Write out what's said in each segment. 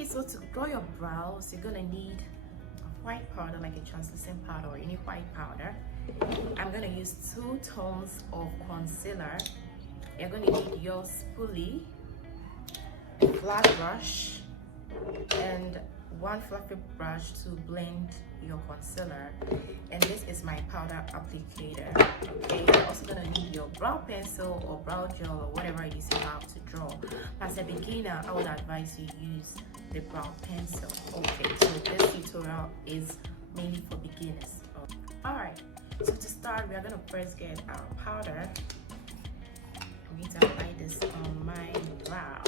Okay, so to draw your brows, you're gonna need a white powder, like a translucent powder, or any white powder. I'm gonna use 2 tones of concealer. You're gonna need your spoolie, flat brush, and 1 fluffy brush to blend your concealer. And this is my powder applicator. Okay, you're also gonna need your brow pencil or brow gel or whatever it is you have to draw. As a beginner, I would advise you use the brow pencil. Okay, so this tutorial is mainly for beginners. All right, so to start, we are gonna first get our powder. I'm going to apply this on my brow.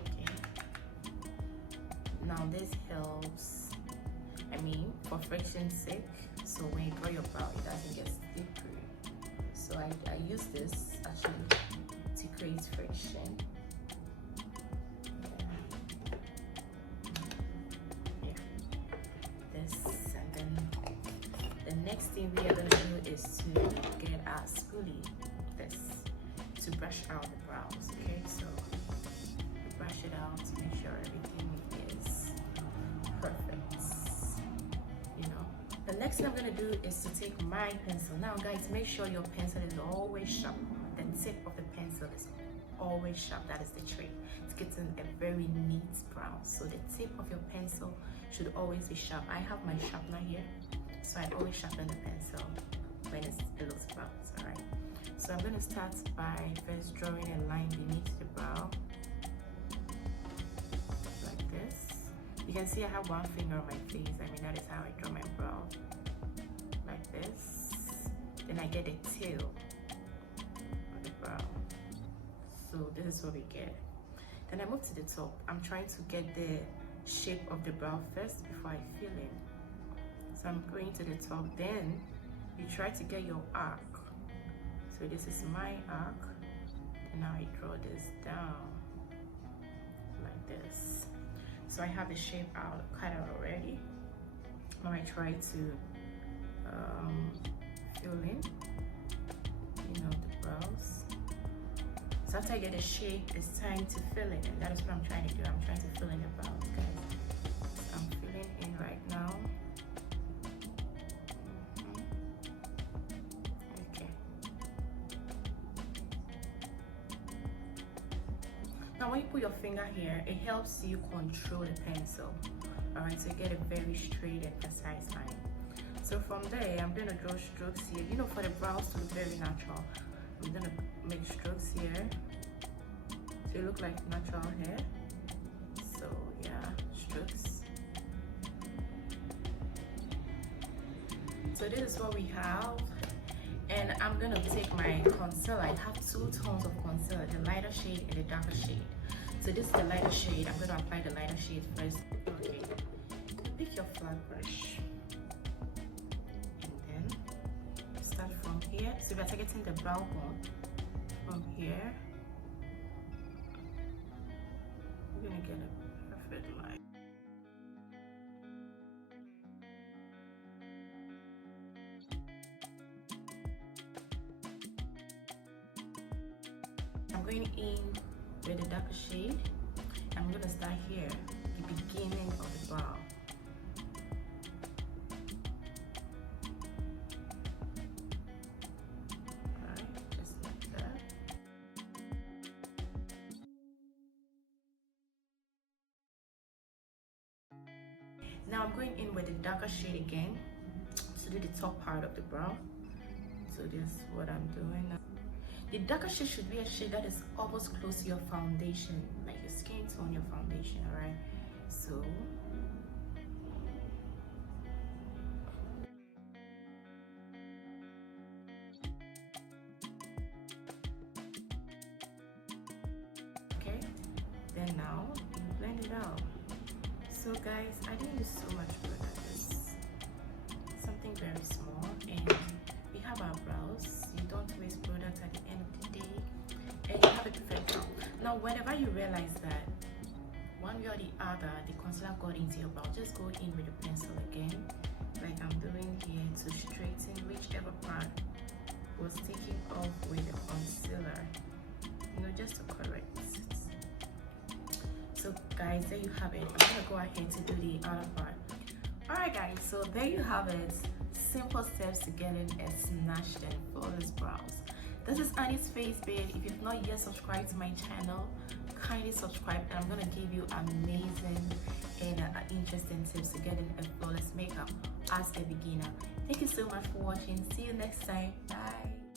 Okay. Now this helps, for friction's sake, so when you draw your brow, it doesn't get slippery. So I use this actually to create friction. Yeah. This, and then the next thing we are going to do is to get our spoolie, this, to brush out the brows. Okay, so brush it out to make sure everything is perfect. The next thing I'm going to do is to take my pencil. Now guys, make sure your pencil is always sharp. The tip of the pencil is always sharp. That is the trick. It's getting a very neat brow. So the tip of your pencil should always be sharp. I have my sharpener here, so I always sharpen the pencil when it looks brown. Alright. So I'm going to start by first drawing a line beneath the brow. Like this. You can see I have 1 finger on my face. That is how I draw my brow. Like this. Then I get the tail of the brow. So this is what we get. Then I move to the top. I'm trying to get the shape of the brow first before I fill in. So I'm going to the top. Then you try to get your arc. So this is my arc. And now I draw this down like this. So I have the shape out cut out already. Now I try to fill in, the brows. So after I get a shape, it's time to fill in, and that is what I'm trying to do. I'm trying to fill in the brows, guys. So I'm filling in right now. Okay. Now when you put your finger here, it helps you control the pencil. Alright, so you get a very straight and precise line. So from there, I'm going to draw strokes here. For the brows to look very natural, I'm going to make strokes here to look like natural hair. So yeah, strokes. So this is what we have. And I'm going to take my concealer. I have 2 tones of concealer, the lighter shade and the darker shade. So this is the lighter shade. I'm going to apply the lighter shade first. Okay. Pick your flat brush. And then start from here. So we're targeting the brow bone from here. We're going to get a perfect line. I'm going in with the darker shade. I'm going to start here, the beginning of the brow. Alright, just like that. Now I'm going in with the darker shade again to do the top part of the brow. So this is what I'm doing now. The darker shade should be a shade that is almost close to your foundation, like your skin tone, your foundation, alright? So okay, then now you blend it out. So guys, I didn't use so much product. It's something very small, and we have our brows. You don't waste product at the end of the day, and you have a perfect brow. Now whenever you realize that one way or the other the concealer got into your brow, just go in with the pencil again, like I'm doing here, to straighten whichever part was taken off with the concealer, just to correct it. So So guys, there you have it. I'm gonna go ahead to do the other part. Alright guys, so there you have it. Simple steps to getting a snatched and flawless brows. This is Annie's FACEBEAT. If you've not yet subscribed to my channel, kindly subscribe, and I'm gonna give you amazing and interesting tips to getting a flawless makeup as a beginner. Thank you so much for watching. See you next time. Bye.